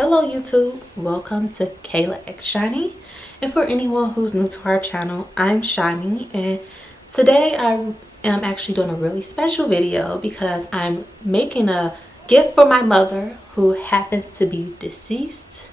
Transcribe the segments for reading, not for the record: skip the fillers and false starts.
Hello YouTube, welcome to Kayla X Shonie. And for anyone who's new to our channel, I'm Shonie, and today I am actually doing a really special video because I'm making a gift for my mother who happens to be deceased.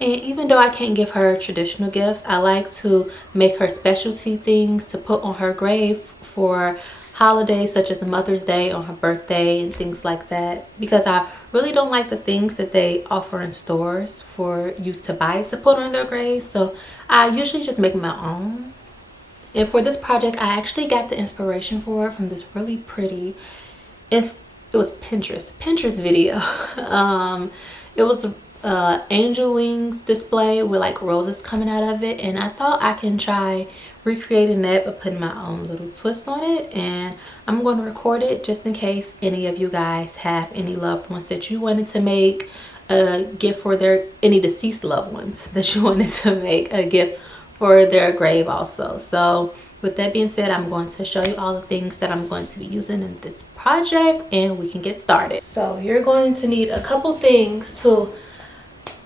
And even though I can't give her traditional gifts, I like to make her specialty things to put on her grave for holidays such as Mother's Day, on her birthday, and things like that, because I really don't like the things that they offer in stores for you to buy to put on their graves. So I usually just make my own. And for this project, I actually got the inspiration for it from this really pretty, it was Pinterest video. It was angel wings display with like roses coming out of it, and I thought I can try recreating that but putting my own little twist on it. And I'm going to record it just in case any of you guys have any loved ones that you wanted to make a gift for their, any deceased loved ones that you wanted to make a gift for their grave also. So with that being said, I'm going to show you all the things that I'm going to be using in this project, and we can get started. So you're going to need a couple things to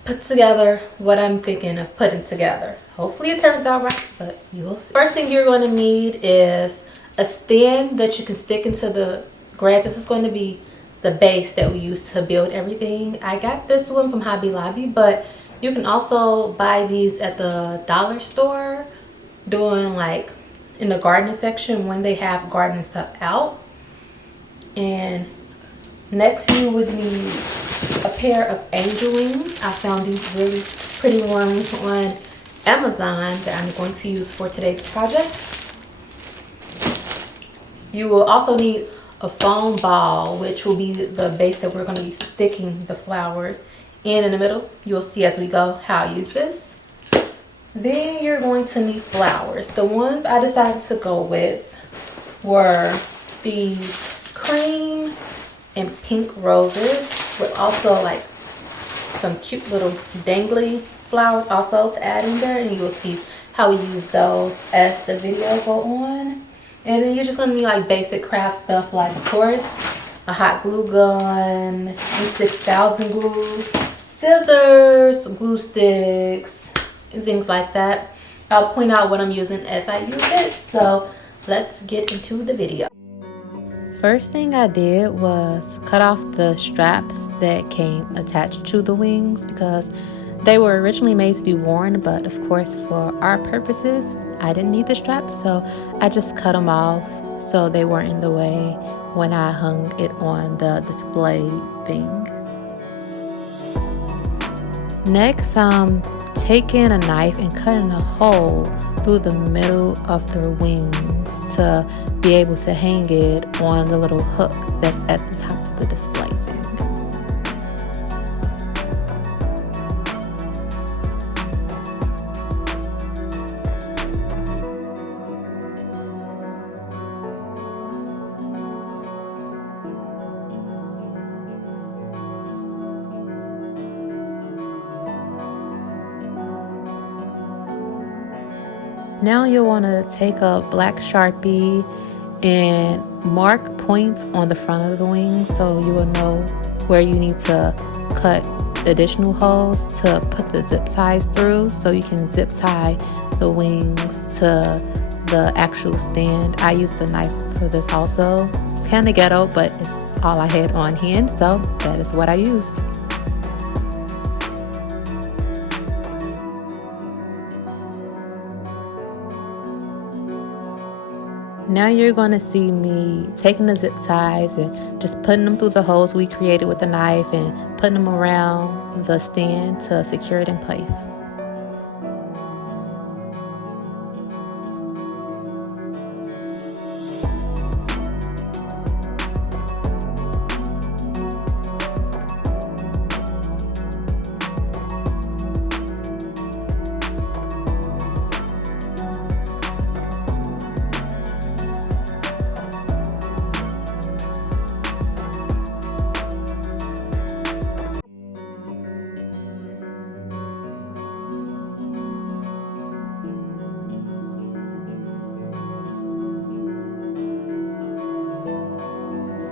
put together what I'm thinking of putting together. Hopefully it turns out right, but you will see. First thing you're going to need is a stand that you can stick into the grass. This is going to be the base that we use to build everything. I got this one from Hobby Lobby, but you can also buy these at the dollar store, doing like in the gardening section when they have gardening stuff out. And next you would need a pair of angel wings. I found these really pretty ones on Amazon that I'm going to use for today's project. You will also need a foam ball, which will be the base that we're going to be sticking the flowers in the middle. You'll see as we go how I use this. Then you're going to need flowers. The ones I decided to go with were these cream and pink roses, with also like some cute little dangly flowers also to add in there, and you will see how we use those as the video go on. And then you're just going to need like basic craft stuff, like of course a hot glue gun, E6000 glue, scissors, glue sticks, and things like that. I'll point out what I'm using as I use it. So let's get into the video. First thing I did was cut off the straps that came attached to the wings, because they were originally made to be worn, but of course for our purposes I didn't need the straps, so I just cut them off so they weren't in the way when I hung it on the display thing. Next, I'm taking a knife and cutting a hole through the middle of the wings to be able to hang it on the little hook that's at the top of the display thing. Now you'll want to take a black Sharpie and mark points on the front of the wing so you will know where you need to cut additional holes to put the zip ties through, so you can zip tie the wings to the actual stand. I used a knife for this also. It's kind of ghetto, but it's all I had on hand, so that is what I used. Now you're going to see me taking the zip ties and just putting them through the holes we created with the knife and putting them around the stand to secure it in place.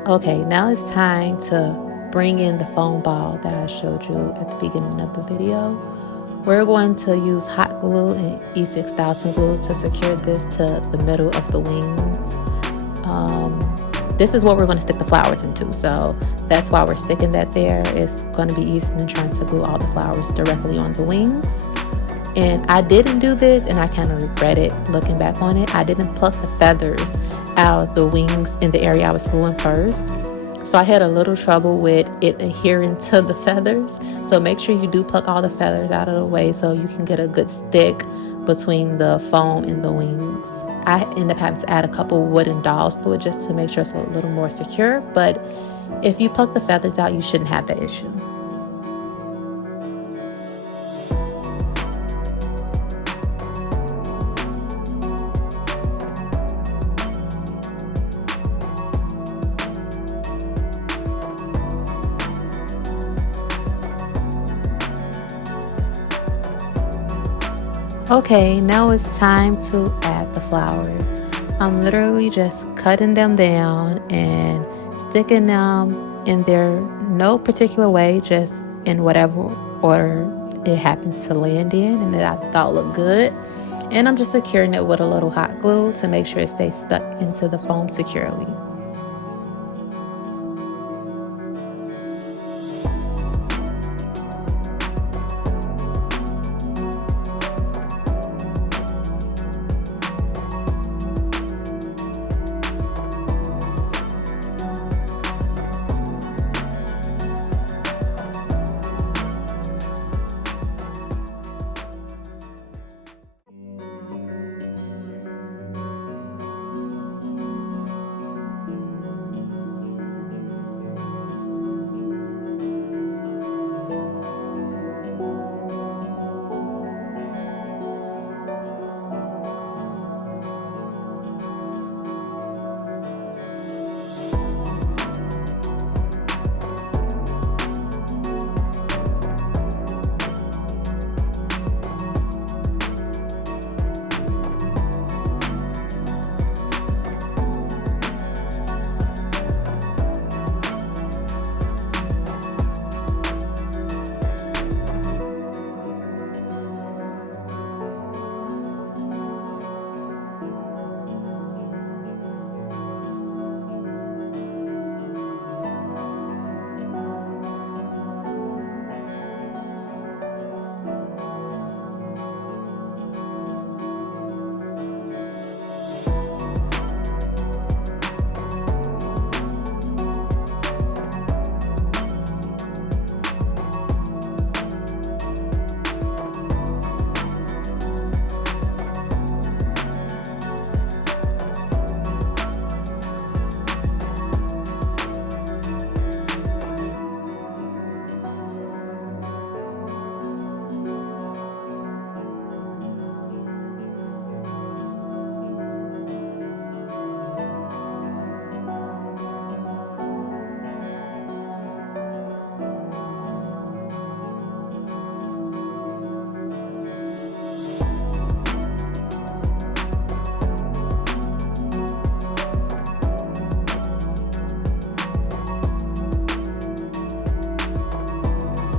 Okay, now it's time to bring in the foam ball that I showed you at the beginning of the video. We're going to use hot glue and E6000 glue to secure this to the middle of the wings. This is what we're going to stick the flowers into, so that's why we're sticking that there. It's going to be easier than trying to glue all the flowers directly on the wings. And I didn't do this, and I kind of regret it looking back on it. I didn't pluck the feathers out of the wings in the area I was gluing first. So I had a little trouble with it adhering to the feathers. So make sure you do pluck all the feathers out of the way so you can get a good stick between the foam and the wings. I end up having to add a couple wooden dowels to it just to make sure it's a little more secure. But if you pluck the feathers out, you shouldn't have that issue. Okay, now it's time to add the flowers. I'm literally just cutting them down and sticking them in there, no particular way, just in whatever order it happens to land in and that I thought looked good. And I'm just securing it with a little hot glue to make sure it stays stuck into the foam securely.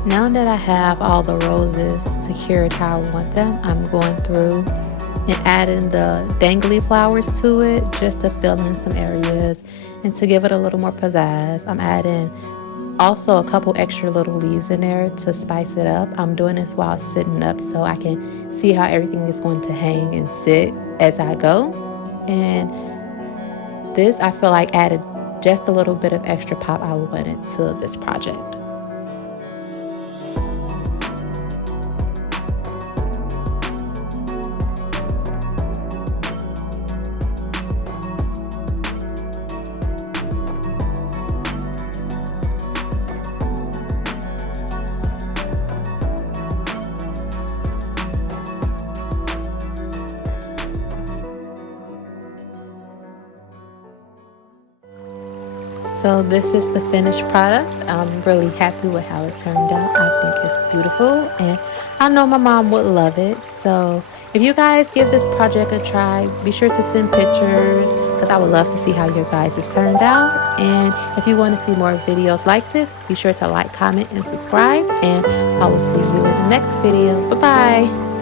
Now that I have all the roses secured how I want them, I'm going through and adding the dangly flowers to it just to fill in some areas and to give it a little more pizzazz. I'm adding also a couple extra little leaves in there to spice it up. I'm doing this while sitting up so I can see how everything is going to hang and sit as I go. And this I feel like added just a little bit of extra pop I wanted to this project. So this is the finished product. I'm really happy with how it turned out. I think it's beautiful and I know my mom would love it. So if you guys give this project a try, be sure to send pictures because I would love to see how your guys has turned out. And if you want to see more videos like this, be sure to like, comment, and subscribe. And I will see you in the next video. Bye-bye.